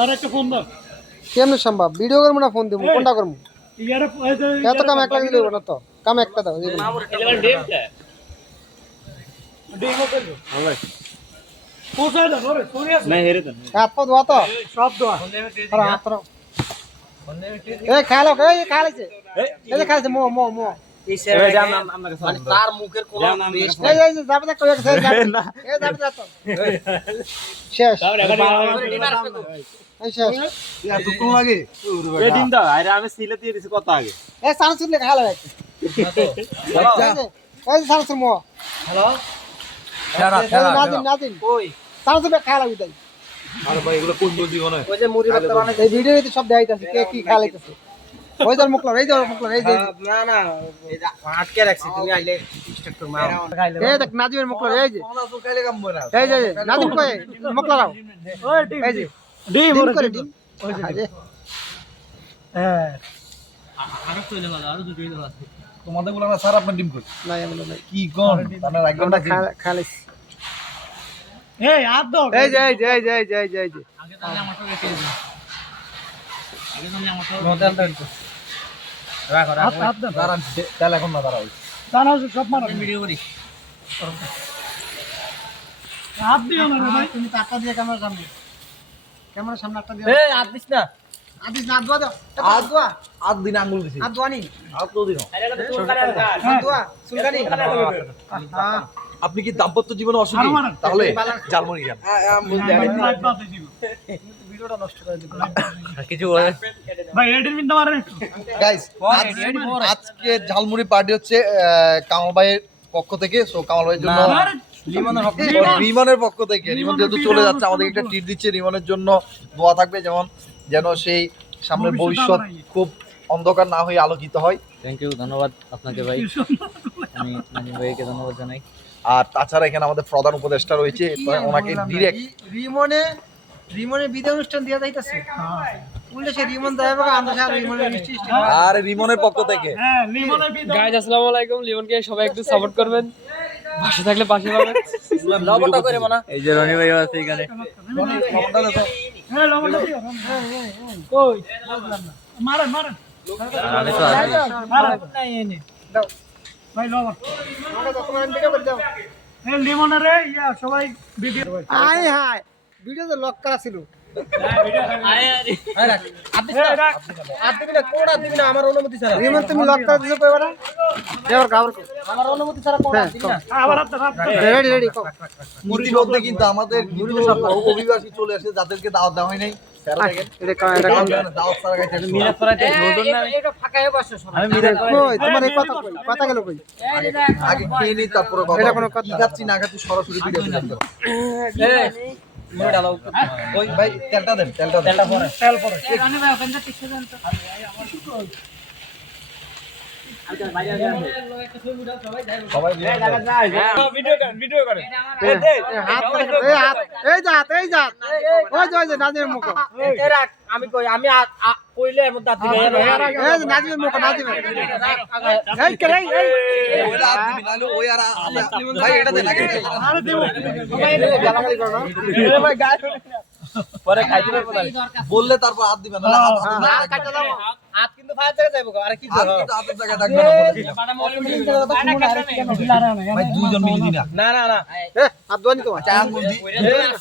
আর একটা ফোন দাও কেমনে সম্ভব ভিডিও করবো না ফোন দেবো কোনটা করবো এত কাম একলা দিলে না তো কাম একটা দাও হাত পা ধোয়া তো সব দোয়া হাত খাইলো খাইছে এই যে খাইছে মো মো মো তার মুখের কোন যাবে না কয়েক শেষ যাবে না তো শেষ এতক্ষণ লাগে এই দিন দাও আরে আমি সিলে দিয়ে দিছি কত আগে এই সানসুর লে খাইলো এই সানসুর মো হ্যালো নাজিন নাজিন কই সানসুর লে খাইলো বিদাই আরে ভাই এগুলো কোন বলছি মনে ওই যে মুড়ি ভাত বানাই এই ভিডিওতে সব দেখাইতাছে কে কি খাইলাইতাছে ওই যে মুখলা এই যে মুখলা এই যে না না এই আটকে রাখছি তুমি আইলে স্টার্ট করো এই দেখ নাজিমের মুখলা এই যে কোনা তো খাইলে কাম বনা এই যে নাজিম কই মুখলা রাও ওই ডিম এই যে ডিম ডিম করে ডিম ওই যে হ্যাঁ আরো তো দিলাম আরো দুটো দিলাম তোমাদের বলা না স্যার আপনার ডিম কই না এমন নাই কি কোন আপনার একদম না খালিস এই হাত দাও এই যে এই যে এই যে এই যে এই যে এই যে আগে তাহলে আমারটা রেখে দিও আগে তাহলে আমারটা নতেল দেন রাখো হাত হাত দাও দাঁড়ান তেল এখন না দাঁড়াও দাঁড়াও সব মারো ভিডিও করি হাত দিও না রে ভাই তুমি টাকা দিয়ে ক্যামেরার সামনে ক্যামেরার সামনে একটা দিও এই হাত দিস না আদিস না দোয়া দাও হাত দোয়া আট দিন আঙ্গুল দিছি হাত দোয়া নি আট তো দিন হাত দোয়া সুলকানি হ্যাঁ আপনি কি দাম্পত্য জীবনে অসুখী তাহলে জালমুড়ি খান ভিডিওটা নষ্ট করে দিবেন কিছু ভাই এডিট মিন্ট মারেন একটু গাইস আজকে ঝালমুড়ি পার্টি হচ্ছে কামাল ভাইয়ের পক্ষ থেকে সো কামাল ভাইয়ের জন্য রিমনের পক্ষ থেকে রিমন যেহেতু চলে যাচ্ছে আমাদের একটা ট্রিট দিচ্ছে রিমনের জন্য দোয়া থাকবে যেন সেই সামনের ভবিষ্যৎ খুব অন্ধকার না হয়ে আলোকিত হয়। থ্যাংক ইউ ধন্যবাদ আপনাকে ভাই আমি নাজিম ভাইকে ধন্যবাদ জানাই। আর তাছাড়া এখানে আমাদের প্রধান উপদেষ্টা রয়েছে ওনাকে ডিরেক্ট রিমনের বিদায় অনুষ্ঠান দেয়া যাইতাছে উল্টে সে রিমন দেবে আন্দাজ আর রিমনের মিষ্টি আর রিমনের পক্ষ থেকে হ্যাঁ লিমনের বিদায় গাইজ আসসালামু আলাইকুম লিমনকে সবাই একটু সাপোর্ট করবেন পাশে থাকলে পাশে পাবেন লবণটা করে মানা এই যে রনি ভাই আছে এখানে হ্যাঁ লবণটা দিও কই মারেন মারেন আমি তো আছি মারেন নাই এনে দাও ভাই লবণ আমাকে তো তোমার ভিডিও করে দাও এই লিমনের রে ইয়া সবাই ভিডিও আয় হায় ভিডিও তো লক করা ছিল আমার অনুমতি ছাড়া রিমন তুমি লক করে দিছো কইবা না এবার গাবর কো আমার অনুমতি ছাড়া কোন দিন না আবার হাত রেডি রেডি কো ইতিমধ্যে কিন্তু আমাদের অভিবাসী চলে আসে যাদেরকে দাওয়াত দেওয়া হয় নাই এটা দাওয়াত ছাড়া গাইতে মিরাজ পড়াইতে হুজুর না এটা ফাঁকায় বসে আমি মিরাজ কই তোমার এই কথা কই কথা গেল কই আগে খেয়ে নিই তারপরে কথা এটা কোনো কথা কি খাচ্ছি না খাচ্ছি সরাসরি ভিডিওতে দেখতে পাবো। এই মুড়ি ডালো ওই ভাই তেলটা দেন তেলটা পরে তেল পরে সবাই ভিডিও করে হাত এই জাত ওই যে নাজিমের মুখ আমি কই আমি কইলে এর মধ্যে দিলে এই যে নাজিমের মুখ নাজিমের এই করে এই ওই হাত দিবি নালে ওই আর ভাই এটা দেন আগে আরে দেব গালাগালি করো না এ ভাই গায় পরে খাইতে পারবো না বললে তারপর হাত দিবেন নালে হাত না কাটা দাও হাত কিন্তু ফায়ার থেকে যাইবো আরে কি হাত কিন্তু হাতের জায়গায় থাকবে না বলে দিলাম। ভাই দুইজন মিলে দিনা না না না এ হাত ধোয়ানি তোমার চা আঙ্গুল দি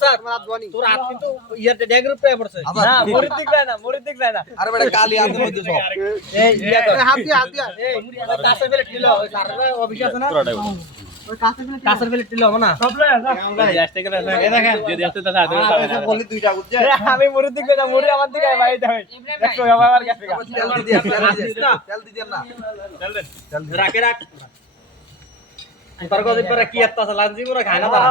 স্যার তোমার হাত ধোয়ানি তোর হাত কিন্তু ইয়াতে ড্যাগের উপরে পড়ছে আবার না মুড়ি দিক না মুড়ি দিক না আরে বেটা কালি হাতের মধ্যে সব এই ইয়া কর হাত দিয়া এই কাছের বেলে টিলো ওই সারবে অফিস আছে না ওই কাছে ফেলে কাছের বেলে টিলো না সব লয়ে যা এই দেখেন যদি আসতে তা বলি দুইটা বুঝছে আমি মুড়ি দিক না মুড়ি আমার দিকে ভাই দেখ দেখো আমার কাছে তেল দিয়ে তেল দিয়ে না রাখে রাখ তোর কথা কি একটা লাঞ্জি মোরা খায় না তারা